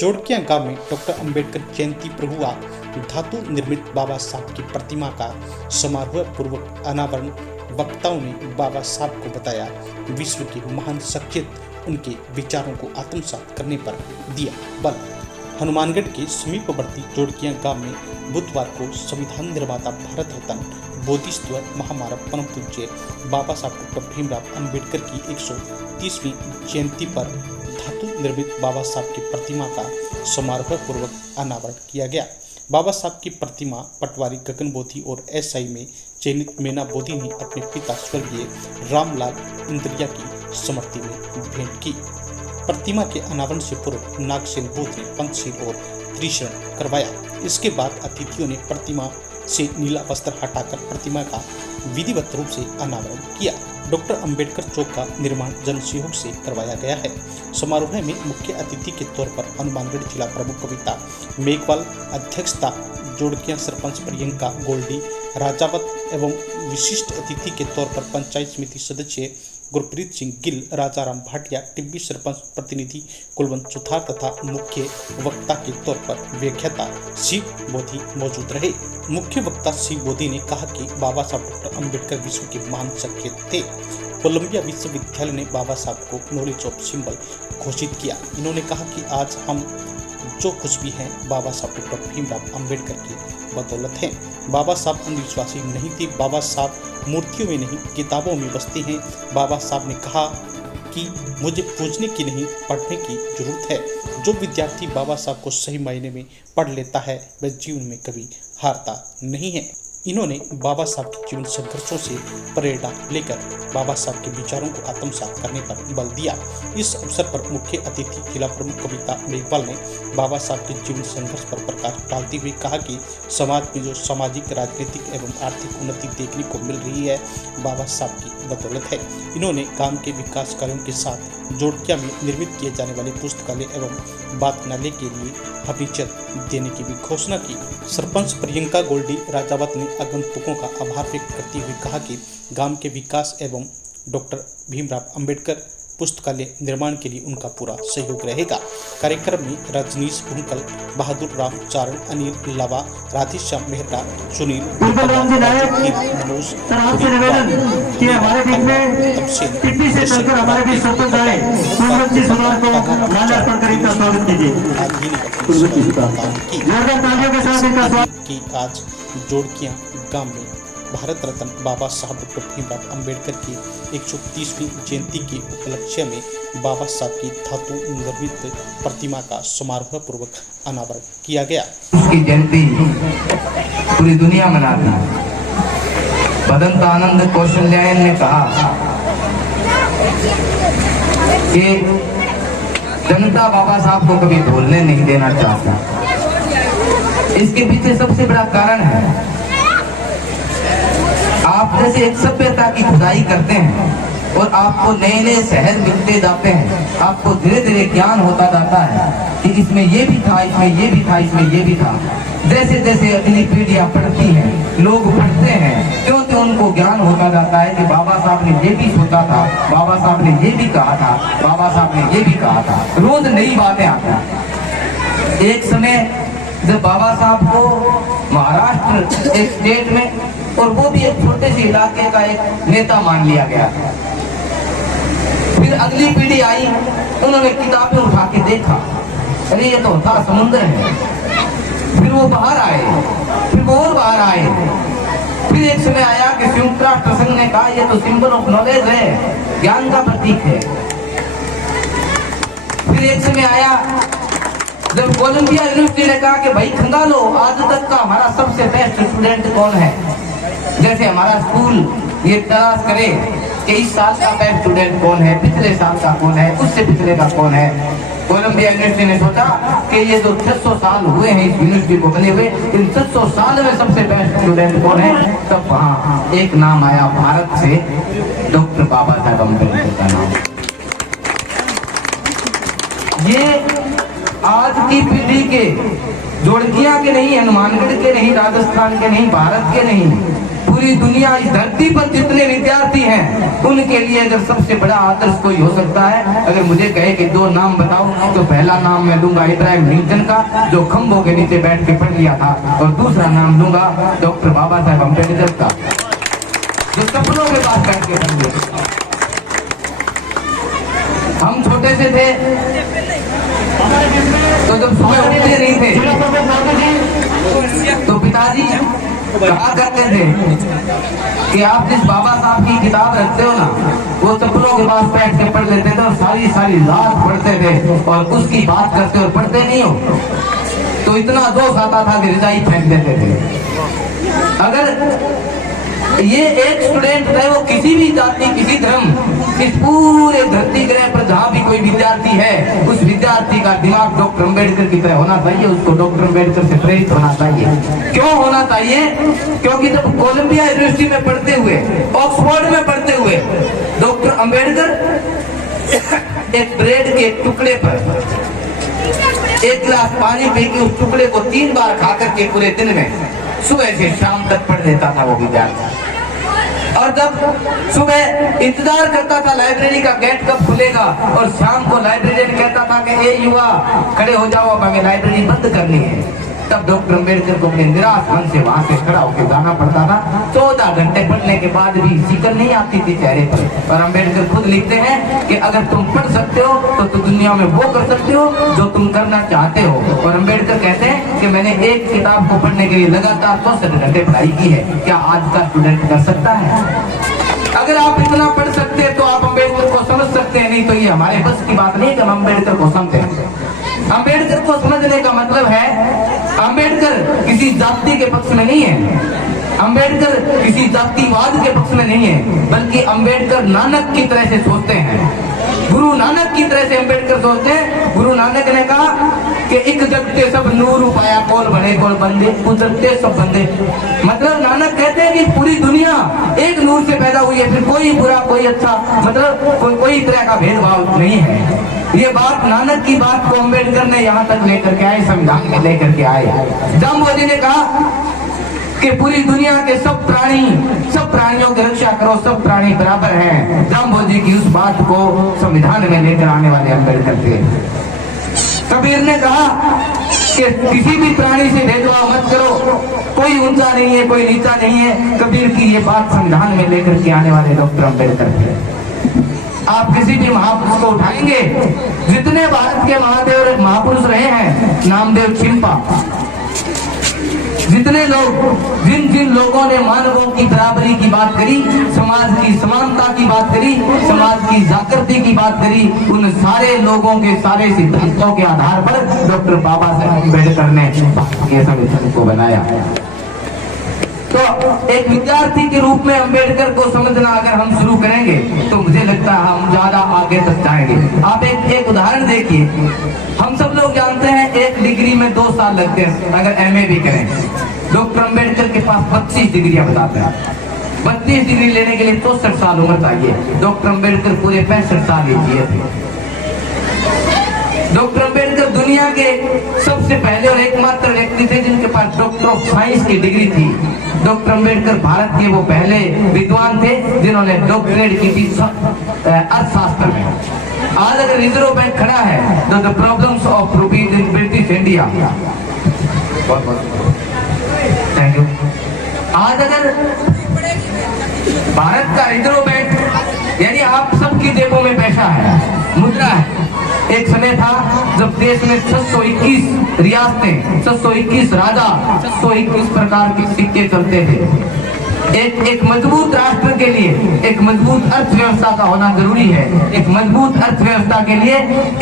जोड़कियां गांव में डॉक्टर अंबेडकर जयंती पर हुआ धातु निर्मित बाबा साहब की प्रतिमा का समारोह पूर्वक अनावरण। वक्ताओं ने बाबा साहब को बताया विश्व की महान शख्सियत, उनके विचारों को आत्मसात करने पर दिया बल। हनुमानगढ़ के समीपवर्ती जोड़कियां गांव में बुधवार को संविधान निर्माता भारत रत्न बोधिसत्व महामानव परम पूज्य बाबा साहब डॉक्टर भीमराव अंबेडकर की 130वीं जयंती पर धातु निर्मित बाबा साहब की प्रतिमा का समारोह पूर्वक अनावरण किया गया। बाबा साहब की प्रतिमा पटवारी गगन बोधी और एसआई में चयनित मीना बोधी ने अपने पिता स्वर्गीय रामलाल इंद्रिया की स्मृति में भेंट की। प्रतिमा के अनावरण से पूर्व नागसेन बोध ने पंचशील और त्रिशरण करवाया। इसके बाद अतिथियों ने प्रतिमा से नीला वस्त्र हटाकर प्रतिमा का विधिवत रूप से अनावरण किया। डॉक्टर अंबेडकर चौक का निर्माण जन सहयोग से करवाया गया है। समारोह में मुख्य अतिथि के तौर पर हनुमानगढ़ जिला प्रमुख कविता मेघवाल, अध्यक्षता जोड़कियां सरपंच प्रियंका गोल्डी राजावत एवं विशिष्ट अतिथि के तौर पर पंचायत समिति सदस्य गुरप्रीत सिंह गिल, राजाराम भाटिया, टिब्बी सरपंच प्रतिनिधि कुलवंत सुथार तथा मुख्य वक्ता के तौर पर व्याख्याता शिव बोधी मौजूद रहे। मुख्य वक्ता शिव बोधी ने कहा कि बाबा साहब डॉक्टर अंबेडकर विश्व के महान शख्सियत थे। कोलंबिया विश्वविद्यालय ने बाबा साहब को नॉलेज ऑफ सिंबल घोषित किया। इन्होंने कहा कि आज हम जो कुछ भी हैं बाबा साहब डॉक्टर भीमराव अंबेडकर की बदौलत हैं। बाबा साहब अंधविश्वासी नहीं थे। बाबा साहब मूर्तियों में नहीं किताबों में बसते हैं। बाबा साहब ने कहा कि मुझे पूजने की नहीं पढ़ने की जरूरत है। जो विद्यार्थी बाबा साहब को सही मायने में पढ़ लेता है वह जीवन में कभी हारता नहीं है। इन्होंने बाबा साहब के जीवन संघर्षों से प्रेरणा लेकर बाबा साहब के विचारों को आत्मसात करने पर बल दिया। इस अवसर पर मुख्य अतिथि जिला प्रमुख कविता मेघवाल ने बाबा साहब के जीवन संघर्ष पर प्रकाश डालते हुए कहा कि समाज में जो सामाजिक, राजनीतिक एवं आर्थिक उन्नति देखने को मिल रही है बाबा साहब की बदौलत है। इन्होंने गांव के विकास कार्यों के साथ जोड़किया में निर्मित किए जाने वाले पुस्तकालय एवं वाचनालय के लिए फर्नीचर देने की भी घोषणा की। सरपंच प्रियंका गोल्डी राजावत ने आगंतुकों का आभार व्यक्त करते हुए कहा कि गांव के विकास एवं डॉक्टर भीमराव अंबेडकर पुस्तकालय निर्माण के लिए उनका पूरा सहयोग रहेगा। कार्यक्रम में रजनीश भुंकल, बहादुर राम चारण, अनिल लावा, राधेश्याम मेहरा, सुनील मनोज की आज जोड़कियां गांव में भारत रत्न बाबा साहब डॉक्टर भीमराव अंबेडकर की 130वीं जयंती के उपलक्ष्य में बाबा साहब की धातु निर्मित प्रतिमा का समारोह पूर्वक अनावरण किया गया। उसकी जयंती पूरी दुनिया मनाती है। भदंतानंद कौशल्यायन ने कहा कि जनता बाबा साहब को कभी भूलने नहीं देना चाहता। इसके पीछे सबसे बड़ा कारण है आप जैसे एक सभ्यता की खुदाई करते हैं और आपको नए नए शहर मिलते जाते हैं। आपको धीरे धीरे ज्ञान होता जाता है कि इसमें ये भी था, इसमें ये भी था, इसमें ये भी था। जैसे जैसे अगली पीढ़ियां पढ़ती हैं, लोग पढ़ते हैं, क्यों तो उनको ज्ञान होता जाता है कि बाबा साहब ने ये भी सोचा था, बाबा साहब ने ये भी कहा था, बाबा साहब ने ये भी कहा था। रोज नई बातें आती। एक समय जब बाबा साहब को महाराष्ट्र एक स्टेट में और वो भी एक छोटे से इलाके का एक नेता मान लिया गया। फिर अगली पीढ़ी आई, उन्होंने किताबें उठा के देखा, अरे ये तो होता समुद्र है। फिर वो बाहर आए, फिर वो और बाहर आए। फिर एक समय आया कि संयुक्त राष्ट्र संघ ने कहा ये तो सिंबल ऑफ नॉलेज है, ज्ञान का प्रतीक है। फिर एक समय आया जब कोलंबिया यूनिवर्सिटी ने कहा कि भाई खंगालो आज तक का हमारा सबसे बेस्ट स्टूडेंट कौन है। जैसे हमारा स्कूल ये तलाश करे कि इस साल का बेस्ट स्टूडेंट कौन है, पिछले साल का कौन है, उससे पिछले का कौन है। कोलंबिया यूनिवर्सिटी ने सोचा कि ये जो 600 साल हुए हैं इस यूनिवर्सिटी को बने हुए, इन 600 साल में सबसे बेस्ट स्टूडेंट कौन है। तब वहाँ एक नाम आया भारत से, डॉक्टर बाबा साहब अम्बेडकर का नाम। ये आज की पीढ़ी के जोड़किया के नहीं, हनुमानगढ़ के नहीं, राजस्थान के नहीं, भारत के नहीं, पूरी दुनिया इस धरती पर जितने विद्यार्थी हैं उनके लिए अगर सबसे बड़ा आदर्श कोई हो सकता है, अगर मुझे कहे कि 2 नाम बताओ, तो पहला नाम मैं दूंगा इब्राहिम लिंकन का, जो खंभों के नीचे बैठ के पढ़ लिया था, और दूसरा नाम दूंगा डॉक्टर बाबा साहेब अम्बेडकर का, जो सपनों के पास बैठ के पढ़ लिया। हम छोटे से थे तो जब सुबह उठते नहीं थे तो पिताजी कहा करते थे कि आप जिस बाबा साहब की किताब रखते हो ना, वो सपनों के पास बैठ के पढ़ लेते थे और सारी सारी रात पढ़ते थे, और उसकी बात करते और पढ़ते नहीं हो तो इतना दोष आता था कि रजाई फेंक देते थे। अगर ये एक स्टूडेंट है, वो किसी भी जाति, किसी धर्म, इस पूरे धरती ग्रह पर जहाँ भी कोई विद्यार्थी है, उस विद्यार्थी का दिमाग डॉक्टर अम्बेडकर की तरह होना चाहिए, उसको डॉक्टर अम्बेडकर से प्रेरित होना चाहिए। क्यों होना चाहिए? क्योंकि जब कोलंबिया यूनिवर्सिटी में पढ़ते हुए, ऑक्सफोर्ड में पढ़ते हुए डॉक्टर अम्बेडकर एक ब्रेड के टुकड़े पर 1 गिलास पानी पी के उस टुकड़े को 3 बार खा करके पूरे दिन में सुबह से शाम तक पढ़ लेता था वो विद्यार्थी। और जब सुबह इंतजार करता था लाइब्रेरी का गेट कब खुलेगा, और शाम को लाइब्रेरियन कहता था कि ए युवा खड़े हो जाओ, अब हमें लाइब्रेरी बंद करनी है, तब डॉक्टर अम्बेडकर को अपने निराश मन से वहां से खड़ा होकर जाना पड़ता था। 14 घंटे पढ़ने के बाद भी शिकन नहीं आती थी चेहरे पर। और अम्बेडकर खुद लिखते हैं कि अगर तुम पढ़ सकते हो तो दुनिया में वो कर सकते हो जो तुम करना चाहते हो। और अम्बेडकर कहते हैं कि मैंने एक किताब को पढ़ने के लिए लगातार 64 घंटे पढ़ाई की है। क्या आज का स्टूडेंट कर सकता है? अगर आप इतना पढ़ सकते हैं तो आप अम्बेडकर को समझ सकते हैं, नहीं तो ये हमारे बस की बात नहीं कि हम अम्बेडकर को समझें। अम्बेडकर को समझने का मतलब है, अम्बेडकर किसी जाति के पक्ष में नहीं है, अम्बेडकर किसी जातिवाद के पक्ष में नहीं है, बल्कि अम्बेडकर नानक की तरह से सोचते हैं, गुरु नानक की तरह से अम्बेडकर सोचते हैं। गुरु नानक ने कहा कि एक जगते सब नूर उपाया, कोल बने कोल बंदे, कुदरते सब बंदे। मतलब नानक कहते हैं कि पूरी दुनिया एक नूर से पैदा हुई है, फिर कोई बुरा कोई अच्छा, मतलब कोई तरह का भेदभाव नहीं है। ये बात नानक की बात को अम्बेडकर ने यहाँ तक लेकर के आए, संविधान में लेकर के आए। जाम्बोजी ने कहा कि पूरी दुनिया के सब प्राणियों की रक्षा करो, सब प्राणी बराबर हैं। जाम्बोजी की उस बात को संविधान में लेकर आने वाले अम्बेडकर थे। कबीर ने कहा कि किसी भी प्राणी से भेदभाव मत करो, कोई ऊंचा नहीं है कोई नीचा नहीं है। कबीर की ये बात संविधान में लेकर के आने वाले डॉक्टर अम्बेडकर थे। आप किसी भी महापुरुष को उठाएंगे, जितने भारत के महादेव महापुरुष रहे हैं, नामदेव, चिंपा, जितने लोग जिन लोगों ने मानवों की बराबरी की बात करी, समाज की समानता की बात करी, समाज की जागृति की बात करी, उन सारे लोगों के सारे सिद्धांतों के आधार पर डॉक्टर बाबा साहेब अम्बेडकर ने ये संविधान को बनाया। तो एक विद्यार्थी के रूप में अम्बेडकर को समझना अगर हम शुरू करेंगे तो मुझे लगता है हम ज्यादा आगे तक जाएंगे। आप एक उदाहरण देखिए, हम सब लोग जानते हैं 1 डिग्री में 2 साल लगते हैं अगर MA भी करें। डॉक्टर अम्बेडकर के पास 25 डिग्रियां बताते हैं। 32 डिग्री लेने के लिए 64 साल उम्र चाहिए। डॉक्टर अम्बेडकर पूरे 65 साल ही जिए थे। डॉक्टर अम्बेडकर दुनिया के सबसे पहले और एकमात्र व्यक्ति थे जिनके पास डॉक्टर ऑफ साइंस की डिग्री थी। डॉक्टर अम्बेडकर भारत के वो पहले विद्वान थे जिन्होंने डॉक्टरेट की थी अर्थशास्त्र में। आज अगर रिजर्व बैंक खड़ा है तो the problems of rupees in British India, thank you. आज अगर भारत का रिजर्व बैंक यानी आप सबकी जेबों में पैसा है, मुद्रा है। एक समय था जब देश में 621 रियासतें, 621 राजा, 621 प्रकार के सिक्के चलते थे। एक मजबूत राष्ट्र के लिए एक मजबूत अर्थव्यवस्था का होना जरूरी है। एक मजबूत अर्थव्यवस्था के लिए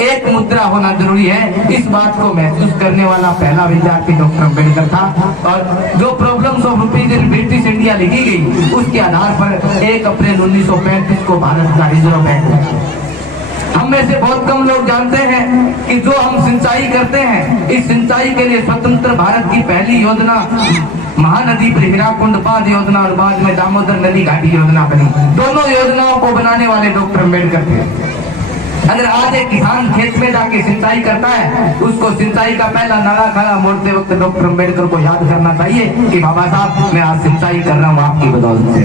एक मुद्रा होना जरूरी है। इस बात को महसूस करने वाला पहला विद्यार्थी डॉक्टर अम्बेडकर था। और जो problems of rupees in British India लिखी गई, उसके आधार पर 1 अप्रैल 1935 को भारत का रिजर्व बैंक। हम में से बहुत कम लोग जानते हैं कि जो हम सिंचाई करते हैं, इस सिंचाई के लिए स्वतंत्र भारत की पहली योजना महानदी पर हीराकुंड बांध योजना और बाद में दामोदर नदी घाटी योजना बनी। दोनों योजनाओं को बनाने वाले डॉक्टर अम्बेडकर थे। अगर आज एक किसान खेत में जाके सिंचाई करता है, उसको सिंचाई का पहला नाला खड़ा मोड़ते वक्त डॉक्टर अम्बेडकर को याद करना चाहिए कि बाबा साहब मैं आज सिंचाई कर रहा हूँ आपकी बदौलत से।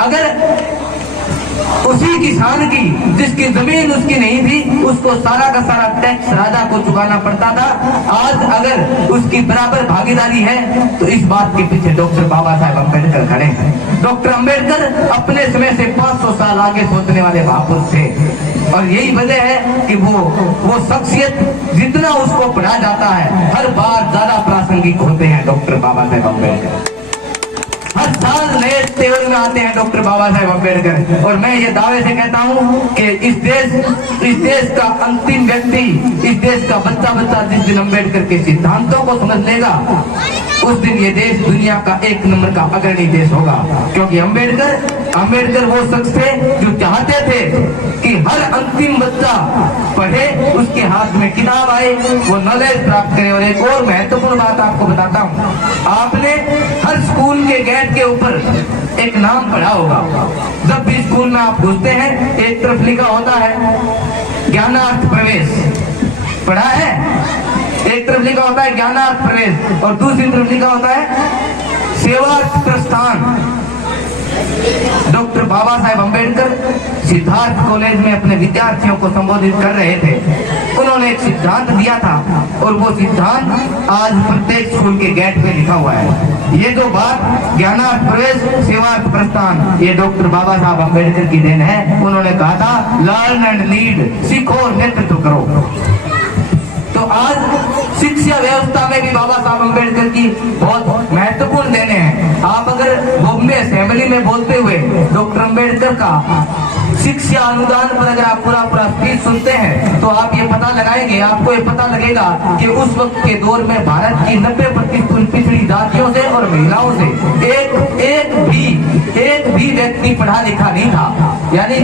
अगर उसी किसान की जिसकी जमीन उसकी नहीं थी, उसको सारा का सारा टैक्स राजा को चुकाना पड़ता था, आज अगर उसकी बराबर भागीदारी है तो इस बात के पीछे डॉक्टर बाबा साहेब अम्बेडकर खड़े हैं। डॉक्टर अम्बेडकर अपने समय से 500 साल आगे सोचने वाले महापुरुष थे और यही वजह है कि वो शख्सियत जितना उसको पढ़ा जाता है हर बार ज्यादा प्रासंगिक होते हैं डॉक्टर बाबा साहेब अम्बेडकर। हर साल नए तेवर में आते हैं डॉक्टर बाबा साहेब अम्बेडकर। और मैं ये दावे से कहता हूँ कि इस देश का अंतिम व्यक्ति, इस देश का बच्चा जिस दिन अम्बेडकर के सिद्धांतों को समझ लेगा, उस दिन ये देश दुनिया का 1 नंबर का अग्रणी देश होगा। क्योंकि अम्बेडकर वो शख्स थे जो चाहते थे कि हर अंतिम बच्चा पढ़े, उसके हाथ में किताब आए, वो नॉलेज प्राप्त करे। और एक और महत्वपूर्ण बात आपको बताता हूँ, आपने हर स्कूल के गेट के ऊपर एक नाम पढ़ा होगा। जब भी स्कूल में आप घुसते हैं, एक तरफ लिखा होता है ज्ञानार्थ प्रवेश, पढ़ा है? एक तरफ लिखा होता है ज्ञानार्थ प्रवेश और दूसरी तरफ लिखा होता है सेवार्थ प्रस्थान। डॉक्टर बाबा साहेब अम्बेडकर सिद्धार्थ कॉलेज में अपने विद्यार्थियों को संबोधित कर रहे थे। उन्होंने एक सिद्धांत दिया था और वो सिद्धांत आज प्रत्येक स्कूल के गेट पे लिखा हुआ है। ये जो बात ज्ञानार्थ प्रवेश सेवार्थ प्रस्थान, ये डॉक्टर बाबा साहब अम्बेडकर की देन है। उन्होंने कहा था लर्न एंड लीड, सीखो और नेतृत्व करो। तो आज शिक्षा व्यवस्था में भी बाबा साहब अम्बेडकर की बहुत महत्वपूर्ण देने हैं। आप अगर बॉम्बे असेंबली में बोलते हुए डॉक्टर अम्बेडकर का शिक्षा अनुदान पर अगर आप पूरा स्पीच सुनते हैं तो आप ये पता लगाएंगे, आपको ये पता लगेगा कि उस वक्त के दौर में भारत की 90% पिछड़ी जातियों से और महिलाओं से एक भी व्यक्ति पढ़ा लिखा नहीं था। यानी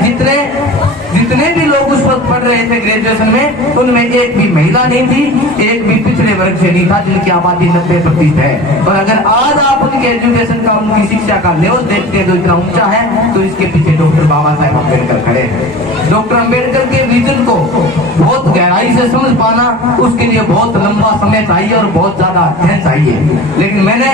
जितने भी लोग उस वक्त पढ़ रहे थे ग्रेजुएशन में, उनमें एक भी महिला नहीं थी, एक भी पिछड़े वर्ग से नहीं था, जिनकी आबादी 90% है। और अगर आज आप उनके एजुकेशन का, उनकी शिक्षा का लेवल देखते हैं तो इतना ऊंचा है, तो इसके पीछे डॉक्टर बाबा साहेब अम्बेडकर खड़े हैं। डॉक्टर अम्बेडकर के विजन को बहुत गहराई से समझ पाना, उसके लिए बहुत लंबा समय चाहिए और बहुत ज्यादा अध्ययन चाहिए। लेकिन मैंने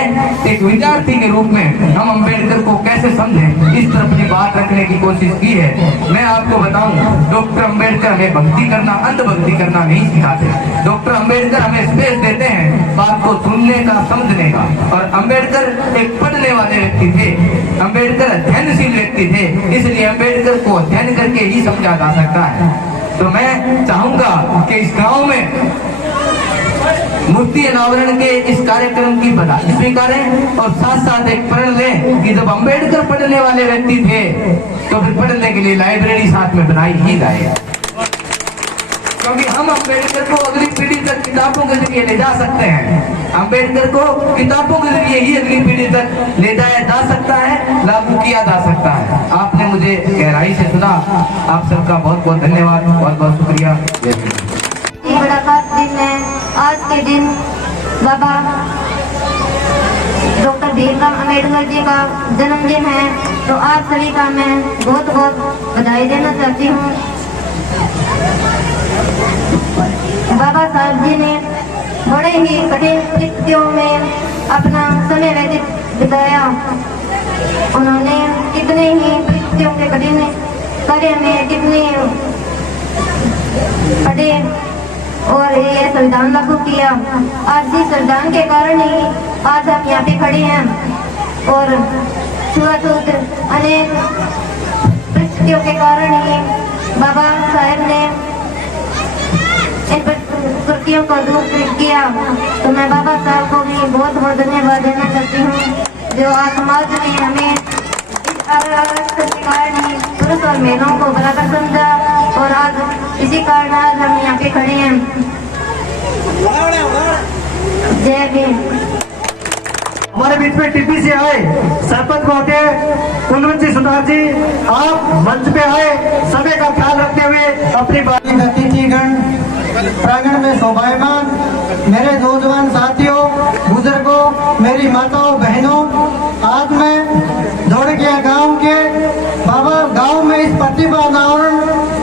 एक विद्यार्थी के रूप में हम अम्बेडकर को कैसे समझें, इस तरफ अपनी बात रखने की कोशिश की है। मैं आपको बताऊं, डॉक्टर अम्बेडकर हमें भक्ति करना, अंधभक्ति करना नहीं सिखाते। डॉक्टर अम्बेडकर हमें स्पेस देते हैं बात को सुनने का, समझने का। और अम्बेडकर एक पढ़ने वाले व्यक्ति थे, अम्बेडकर अध्ययनशील व्यक्ति थे, इसलिए अम्बेडकर को अध्ययन करके ही समझा जा सकता है। तो मैं चाहूंगा कि इस गांव में मूर्ति अनावरण के इस कार्यक्रम की बधाई स्वीकारें और साथ साथ एक प्रण लें कि जब अम्बेडकर पढ़ने वाले व्यक्ति थे तो फिर पढ़ने के लिए लाइब्रेरी साथ में बनाई ही जाए। क्योंकि हम अम्बेडकर को अगली पीढ़ी तक किताबों के जरिए ले जा सकते हैं। अम्बेडकर को किताबों के जरिए ही अगली पीढ़ी तक ले जाया जा सकता है, लागू किया जा सकता है। आपने मुझे गहराई से सुना, आप सबका बहुत बहुत धन्यवाद, बहुत बहुत शुक्रिया। बड़ा खास दिन है आज के दिन, बाबा डॉक्टर भीमराव अम्बेडकर जी का जन्मदिन है। तो आप सभी का मैं बहुत बहुत बधाई देना चाहती हूँ। बाबा साहब जी ने बड़े ही कठिन परिस्थितियों में अपना समय व्यतीत बिताया। उन्होंने कितने ही परिस्थितियों के कठिन कार्य में कितने पढ़े और ये संविधान लागू किया। आज इस संविधान के कारण ही आज हम यहाँ पे खड़े हैं और छुआछूत अनेक परिस्थितियों के कारण ही बाबा साहेब ने इन परिस्थितियों को दूर किया। तो मैं बाबा साहब को भी बहुत बहुत धन्यवाद देना चाहती हूँ, जो आज समाज में हमें इस कारण ही पुरुष और महिलाओं को बराबर समझा और आज इसी कारण आज हम यहाँ पे खड़े हैं। जय भीम। हमारे बीच में टीपी से आए सरपंच महोदय कुलवंत जी सुधार जी, आप मंच पे आए, समय का ख्याल रखते हुए अपनी बात। अतिथिगण प्रांगण में शोभायमान, मेरे नौजवान साथियों, बुजुर्गों, मेरी माताओं बहनों, आज मैं जोड़किया गांव के बाबा गांव में इस प्रतिभा अनावरण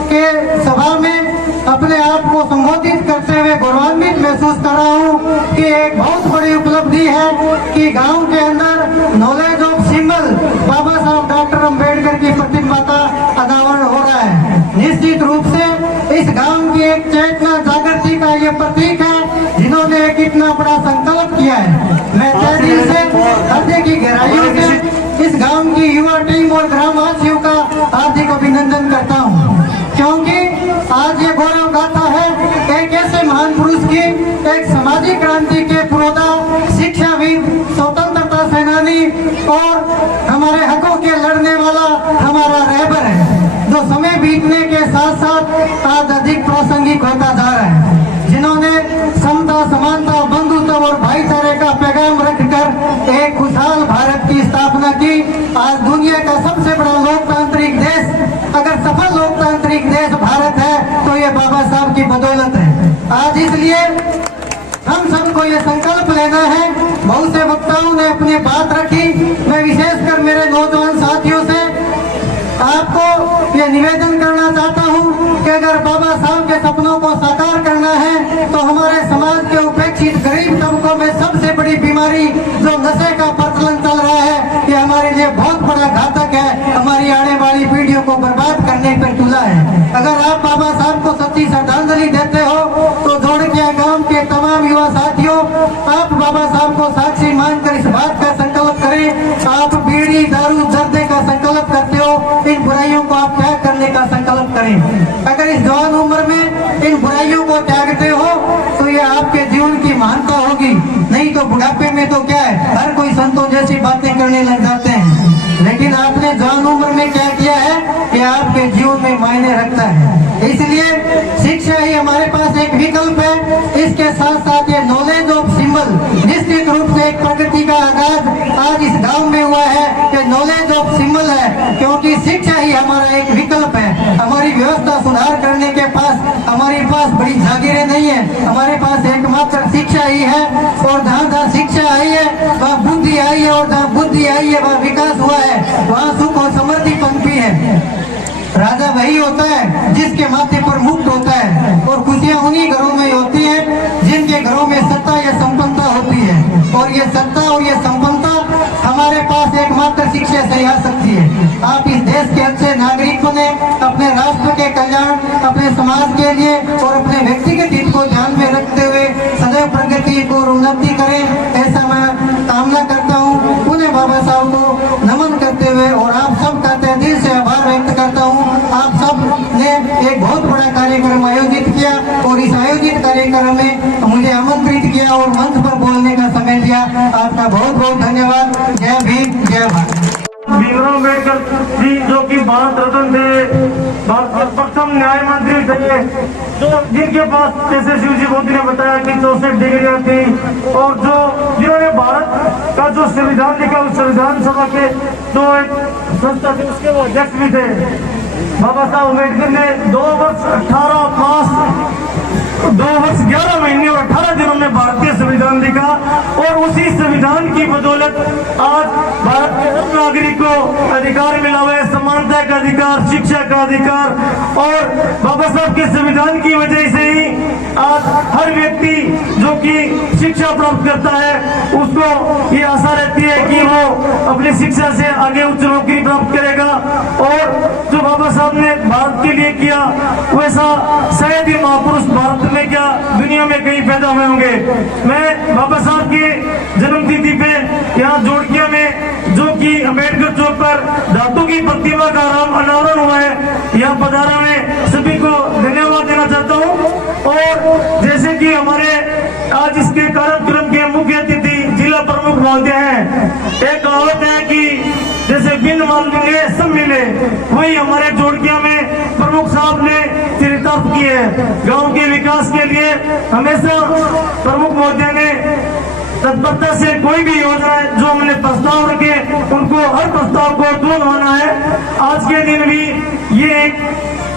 के सभा में अपने आप को संबोधित करते हुए गौरवान्वित महसूस कर रहा हूँ कि एक बहुत बड़ी उपलब्धि है कि गांव के अंदर नॉलेज ऑफ सिंबल बाबा साहब डॉक्टर अम्बेडकर की प्रतिमा का अनावरण हो रहा है। निश्चित रूप से इस गांव की एक चेतना जागृति का ये प्रतीक है जिन्होंने एक इतना बड़ा संकल्प किया है। मैं तहे दिल से हृदय की गहराइयों से इस गांव की युवा टीम और ग्रामवासियों का हार्दिक अभिनंदन करता हूं, क्योंकि आज ये गौरव गाथा है एक ऐसे महान पुरुष की, एक सामाजिक क्रांति के पुरोधा, शिक्षाविद, स्वतंत्रता सेनानी और हमारे हकों के लड़ने वाला हमारा रहबर है, जो समय बीतने के साथ साथ आज अधिक प्रासंगिक होता जा रहा है, जिन्होंने समता, समानता, बंधुत्व और भाईचारे का पैगाम रखकर एक खुशहाल भारत की स्थापना की। आज दुनिया का सबसे बड़ा लोकतांत्रिक देश, अगर सफल लोकतांत्रिक देश भारत है तो ये बाबा साहब की बदौलत है। आज इसलिए हम सबको ये संकल्प लेना है। बहुत से वक्ताओं ने अपनी बात रखी, मैं विशेषकर मेरे नौजवान साथियों से आपको ये निवेदन करना चाहता हूँ कि अगर बाबा साहब के सपनों को साकार करना है तो हमारे समाज के उपेक्षित गरीब तबकों में सबसे बड़ी बीमारी जो नशे का प्रचलन चल रहा है, ये हमारे लिए बहुत बड़ा घातक है, हमारी आने वाली पीढ़ियों को बर्बाद करने पर तुला है। अगर आप बाबा साहब को सच्ची श्रद्धांजलि देते हो तो जोड़किया गांव के तमाम युवा साथियों, आप बाबा साहब को साक्षी मानकर इस बात का संकल्प करें। आप बीड़ी, दारू, जर्दे का संकल्प करते हो, इन बुराइयों को आप त्याग करने का संकल्प करें। अगर इस जवान उम्र में इन बुराइयों को त्यागते हो तो ये आपके जीवन की महानता होगी, नहीं तो बुढ़ापे में तो क्या है, हर कोई संतों जैसी बातें करने लग जाते हैं। लेकिन आपने जवान उम्र में क्या किया है ये आपके जीवन में मायने रखता है। इसलिए शिक्षा ही हमारे पास एक विकल्प है। इसके साथ साथ ये नॉलेज ऑफ सिंबल, निश्चित रूप से एक प्रगति का आगाज आज इस गांव में हुआ है कि नॉलेज ऑफ सिंबल है, क्योंकि शिक्षा ही हमारा एक विकल्प है। हमारी व्यवस्था सुधार करने के पास हमारे पास बड़ी जागीरें नहीं है, हमारे पास एकमात्र शिक्षा ही है। और जहाँ जहाँ शिक्षा आई है वहाँ बुद्धि आई है, और जहाँ बुद्धि आई है वहाँ विकास हुआ है, वहाँ सुख और समृद्धि पनपी है। राजा वही होता है जिसके माथे पर मुकुट होता है, और खुशियाँ उन्हीं घरों में होती हैं जिनके घरों में सत्ता या संपन्नता होती है। और ये सत्ता और ये संपन्नता हमारे पास एकमात्र शिक्षा से आ सकती है। आप इस देश के अच्छे नागरिक बने, अपने राष्ट्र के कल्याण, अपने समाज के लिए और अपने व्यक्तिगत हित को ध्यान में रखते हुए सदैव प्रगति को उन्नति करें, ऐसा मैं कामना करता हूँ। उन्हें बाबा साहब को नमन करते हुए और आप सबका तहे दिल से आभार व्यक्त करता हूँ। आप सब ने एक बहुत बड़ा कार्यक्रम आयोजित किया और इस आयोजित कार्यक्रम में मुझे आमंत्रित किया और मंच पर बोलने का समय दिया। आपका बहुत बहुत धन्यवाद। जय भीम, जय भारत। भीमराव अम्बेडकर जी जो कि भारत रत्न थे, भारत के प्रथम न्याय मंत्री थे, जो जिनके पास जैसे शिव जी मोदी ने बताया कि 64 डिग्रियां थी, और जो जिन्होंने भारत का जो संविधान लिखा उस संविधान सभा के जो एक संस्था थे उसके वो अध्यक्ष भी थे। बाबा साहब अम्बेडकर ने 2 वर्ष 18 मास 2 वर्ष 11 महीने और 18 दिनों में भारतीय संविधान लिखा, और उसी संविधान की बदौलत आज भारत के हर नागरिक को अधिकार मिला हुआ है, समानता का अधिकार, शिक्षा का अधिकार। और बाबा साहब के संविधान की वजह से ही आज हर व्यक्ति जो कि शिक्षा प्राप्त करता है उसको ये आशा रहती है कि वो अपनी शिक्षा से आगे उच्च नौकरी प्राप्त करेगा। और जो बाबा साहब ने भारत के लिए किया वैसा शायद ही महापुरुष भारत में क्या दुनिया में कहीं पैदा हुए होंगे। मैं बाबा साहब के जन्मतिथि पे यहाँ जोड़किया में जो कि अम्बेडकर चौक पर धातु की प्रतिमा का अनावरण हुआ है, यहाँ पधारा में सभी को धन्यवाद देना चाहता हूँ। और जैसे कि हमारे आज इसके कार्यक्रम के मुख्य अतिथि जिला प्रमुख महोदय हैं, एक कहावत है कि जैसे बिन माल मिले सब मिले, वही हमारे जोड़किया में प्रमुख साहब ने चरितार्थ की है। गांव के विकास के लिए हमेशा प्रमुख महोदय ने तत्परता से कोई भी योजना जो हमने प्रस्ताव रखे उनको हर प्रस्ताव को पूर्ण है। आज के दिन भी ये एक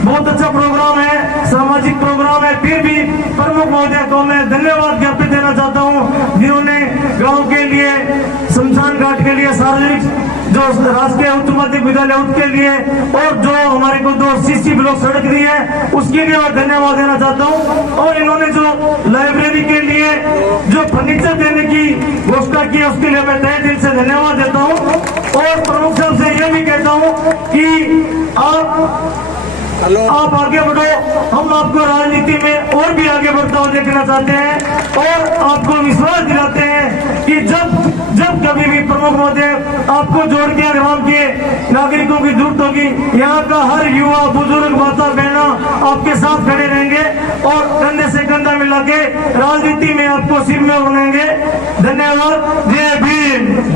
बहुत अच्छा प्रोग्राम है, सामाजिक प्रोग्राम है, फिर भी प्रमुख महोदय को मैं धन्यवाद ज्ञापित देना चाहता हूँ जिन्होंने गांव के लिए, शमशान घाट के लिए, सार्वजनिक जो राजकीय उच्च माध्यमिक विद्यालय उसके लिए, और जो हमारे को 2 सीसी ब्लॉक सड़क दी है उसके लिए मैं धन्यवाद देना चाहता हूँ। और इन्होंने जो लाइब्रेरी के लिए जो फर्नीचर देने की घोषणा की है उसके लिए मैं तहे दिल से धन्यवाद देता हूँ। और प्रमुख साहब से ये भी कहता हूँ कि आप आगे बढ़ो, हम आपको राजनीति में और भी आगे बढ़ता हुआ देखना चाहते हैं और आपको विश्वास दिलाते हैं कि जब कभी भी प्रमुख महोदय आपको जोड़ के ग्राम के नागरिकों की जरूरत होगी, यहाँ का हर युवा, बुजुर्ग, माता बहना आपके साथ खड़े रहेंगे और कंधे से कंधा मिला के राजनीति में आपको सिर में उड़ेंगे। धन्यवाद। जय भीम।